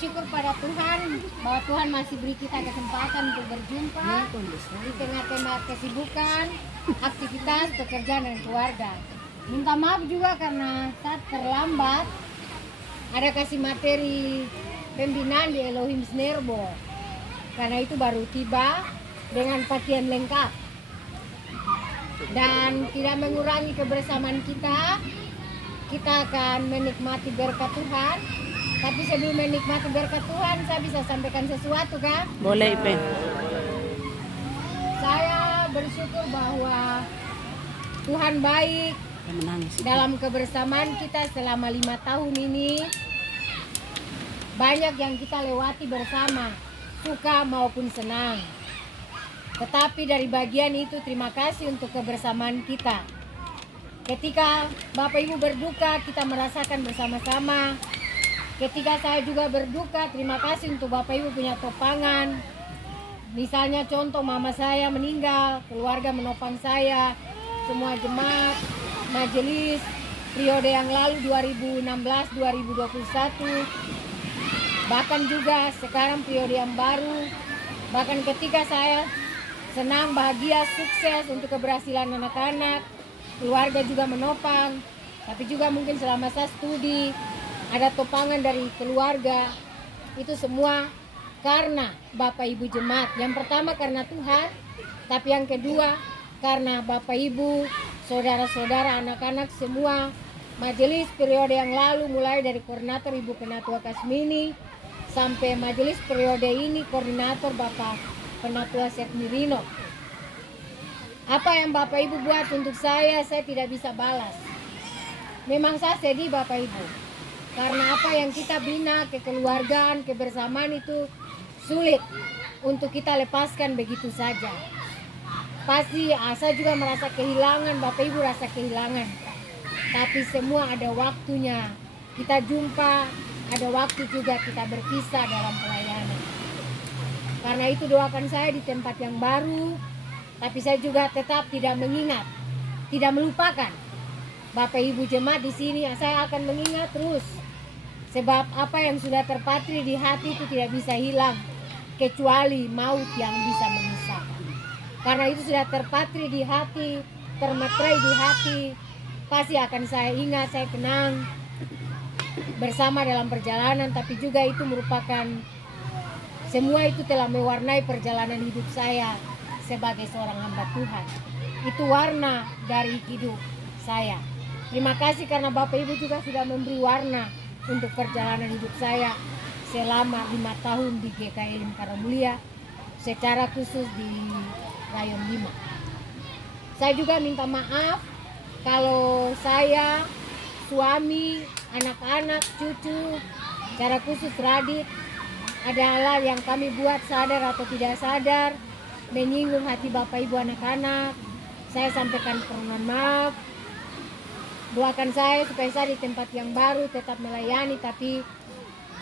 bersyukur pada Tuhan bahwa Tuhan masih beri kita kesempatan untuk berjumpa di tengah-tengah kesibukan, aktivitas, pekerjaan dan keluarga. Minta maaf juga karena saat terlambat ada kasih materi pembinaan di Elohim Snerbo. Karena itu baru tiba dengan pakaian lengkap. Dan tidak mengurangi kebersamaan kita. Kita akan menikmati berkat Tuhan. Tapi sebelum menikmati berkat Tuhan, saya bisa sampaikan sesuatu kan? Boleh, Ipe. Saya bersyukur bahwa Tuhan baik dalam kebersamaan kita selama 5 tahun ini. Banyak yang kita lewati bersama, suka maupun senang. Tetapi dari bagian itu terima kasih untuk kebersamaan kita. Ketika Bapak Ibu berduka, kita merasakan bersama-sama. Ketika saya juga berduka, terima kasih untuk Bapak Ibu punya topangan. Misalnya contoh mama saya meninggal, keluarga menopang saya, semua jemaat, majelis, periode yang lalu 2016-2021. Bahkan juga sekarang periode yang baru. Bahkan ketika saya senang, bahagia, sukses untuk keberhasilan anak-anak, keluarga juga menopang. Tapi juga mungkin selama saya studi, ada topangan dari keluarga. Itu semua karena Bapak Ibu jemaat. Yang pertama karena Tuhan, tapi yang kedua karena Bapak Ibu, saudara-saudara, anak-anak semua majelis periode yang lalu, mulai dari koordinator Ibu Penatua Kasmini sampai majelis periode ini koordinator Bapak Penatua Setmirino. Apa yang Bapak Ibu buat untuk saya tidak bisa balas. Memang saya sedih Bapak Ibu, karena apa yang kita bina, kekeluargaan, kebersamaan itu sulit untuk kita lepaskan begitu saja. Pasti saya juga merasa kehilangan, Bapak Ibu rasa kehilangan. Tapi semua ada waktunya. Kita jumpa, ada waktu juga kita berpisah dalam pelayanan. Karena itu doakan saya di tempat yang baru, tapi saya juga tetap tidak mengingat, tidak melupakan. Bapak Ibu jemaat di sini saya akan mengingat terus. Sebab apa yang sudah terpatri di hati itu tidak bisa hilang, kecuali maut yang bisa memisahkan. Karena itu sudah terpatri di hati, termaterai di hati, pasti akan saya ingat, saya kenang bersama dalam perjalanan. Tapi juga itu merupakan, semua itu telah mewarnai perjalanan hidup saya sebagai seorang hamba Tuhan. Itu warna dari hidup saya. Terima kasih karena Bapak Ibu juga sudah memberi warna untuk perjalanan hidup saya selama 5 tahun di GKI Elim Karamulia, secara khusus di Rayon 5. Saya juga minta maaf kalau saya, suami, anak-anak, cucu, secara khusus Radit, ada hal yang kami buat sadar atau tidak sadar menyinggung hati Bapak Ibu anak-anak. Saya sampaikan permohonan maaf. Doakan saya supaya saya di tempat yang baru tetap melayani, tapi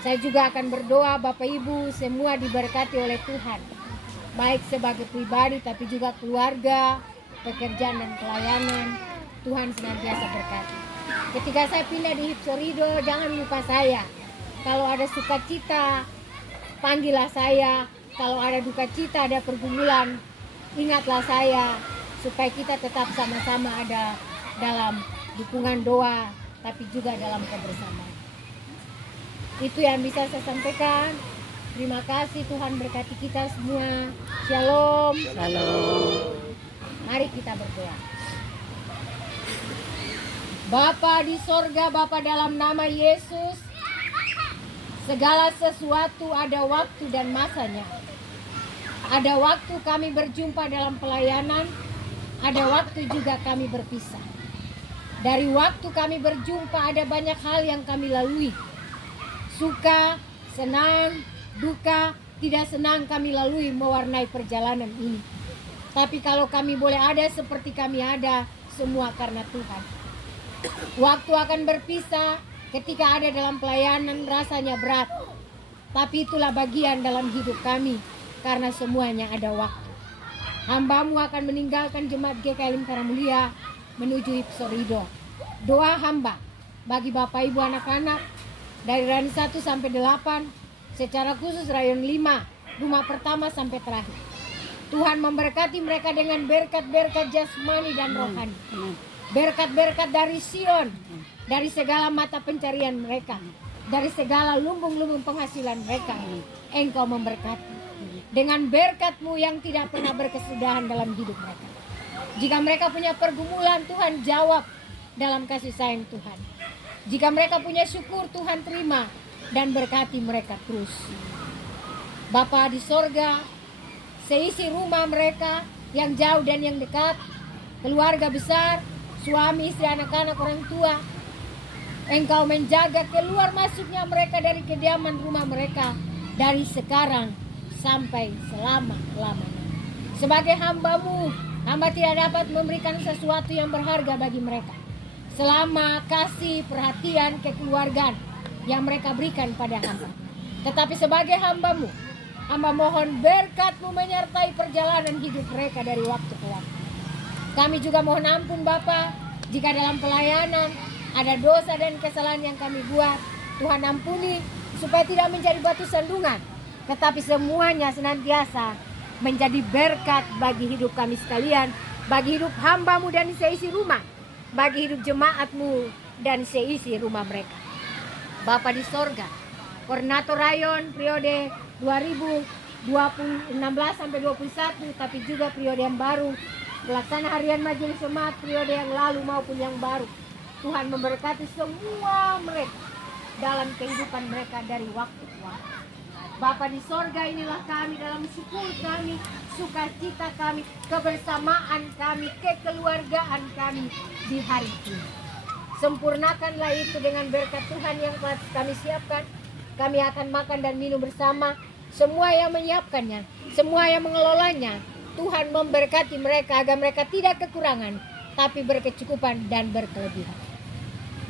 saya juga akan berdoa Bapak Ibu semua diberkati oleh Tuhan. Baik sebagai pribadi tapi juga keluarga, pekerjaan dan pelayanan. Tuhan senantiasa berkati. Ketika saya pindah di Hipsorido, jangan lupa saya. Kalau ada sukacita, panggillah saya. Kalau ada duka cita, ada pergumulan, ingatlah saya, supaya kita tetap sama-sama ada dalam dukungan doa, tapi juga dalam kebersamaan. Itu yang bisa saya sampaikan. Terima kasih, Tuhan berkati kita semua. Shalom. Shalom. Mari kita berdoa. Bapa di sorga, Bapa dalam nama Yesus, segala sesuatu ada waktu dan masanya. Ada waktu kami berjumpa dalam pelayanan, ada waktu juga kami berpisah. Dari waktu kami berjumpa ada banyak hal yang kami lalui. Suka, senang, duka, tidak senang kami lalui mewarnai perjalanan ini. Tapi kalau kami boleh ada seperti kami ada, semua karena Tuhan. Waktu akan berpisah, ketika ada dalam pelayanan rasanya berat. Tapi itulah bagian dalam hidup kami. Karena semuanya ada waktu. Hambamu akan meninggalkan jemaat GKI Elim Karamulia menuju Hipsorido. Doa hamba bagi Bapak Ibu anak-anak dari RAN 1 sampai 8, secara khusus rayon 5, rumah pertama sampai terakhir. Tuhan memberkati mereka dengan berkat-berkat jasmani dan rohani. Berkat-berkat dari Sion, dari segala mata pencarian mereka, dari segala lumbung-lumbung penghasilan mereka. Engkau memberkati dengan berkat-Mu yang tidak pernah berkesudahan dalam hidup mereka. Jika mereka punya pergumulan, Tuhan jawab dalam kasih sayang Tuhan. Jika mereka punya syukur, Tuhan terima dan berkati mereka terus. Bapa di sorga, seisi rumah mereka yang jauh dan yang dekat, keluarga besar, suami, istri, anak-anak, orang tua, Engkau menjaga keluar masuknya mereka dari kediaman rumah mereka dari sekarang sampai selama-lamanya. Sebagai hamba-Mu, hamba tidak dapat memberikan sesuatu yang berharga bagi mereka selama kasih, perhatian, kekeluargaan yang mereka berikan pada hamba. Tetapi sebagai hamba-Mu, hamba mohon berkat-Mu menyertai perjalanan hidup mereka dari waktu ke waktu. Kami juga mohon ampun Bapa, jika dalam pelayanan ada dosa dan kesalahan yang kami buat, Tuhan ampuni supaya tidak menjadi batu sandungan, tetapi semuanya senantiasa menjadi berkat bagi hidup kami sekalian, bagi hidup hamba-Mu dan seisi rumah, bagi hidup jemaat-Mu dan seisi rumah mereka. Bapa di sorga, koordinator rayon periode 2016 sampai 21, tapi juga periode yang baru, pelaksana harian majelis jemaat periode yang lalu maupun yang baru, Tuhan memberkati semua mereka dalam kehidupan mereka dari waktu ke waktu. Bapa di sorga, inilah kami dalam syukur kami, sukacita kami, kebersamaan kami, kekeluargaan kami di hari ini. Sempurnakanlah itu dengan berkat Tuhan yang telah kami siapkan. Kami akan makan dan minum bersama. Semua yang menyiapkannya, semua yang mengelolanya, Tuhan memberkati mereka agar mereka tidak kekurangan, tapi berkecukupan dan berkelebihan.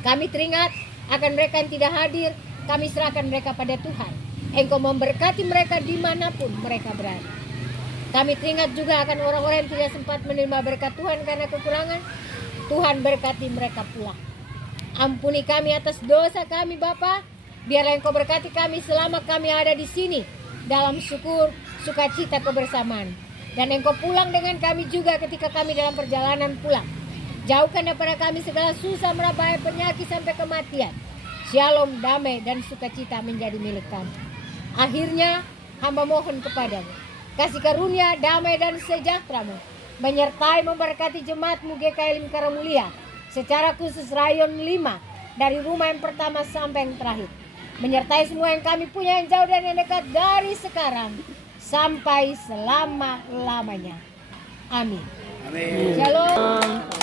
Kami teringat akan mereka yang tidak hadir, kami serahkan mereka pada Tuhan. Engkau memberkati mereka dimanapun mereka berada. Kami teringat juga akan orang-orang yang tidak sempat menerima berkat Tuhan karena kekurangan. Tuhan berkati mereka pula. Ampuni kami atas dosa kami Bapa. Biarlah Engkau berkati kami selama kami ada di sini dalam syukur, sukacita, kebersamaan. Dan Engkau pulang dengan kami juga ketika kami dalam perjalanan pulang. Jauhkan daripada kami segala susah, merabahaya, penyakit sampai kematian. Shalom, damai dan sukacita menjadi milik kami. Akhirnya hamba mohon kepadamu, kasih karunia, damai dan sejahtera-Mu menyertai memberkati jemaat-Mu GKI Lingkar Mulia, secara khusus rayon 5 dari rumah yang pertama sampai yang terakhir. Menyertai semua yang kami punya yang jauh dan yang dekat dari sekarang sampai selama-lamanya. Amin. Amin. Shalom.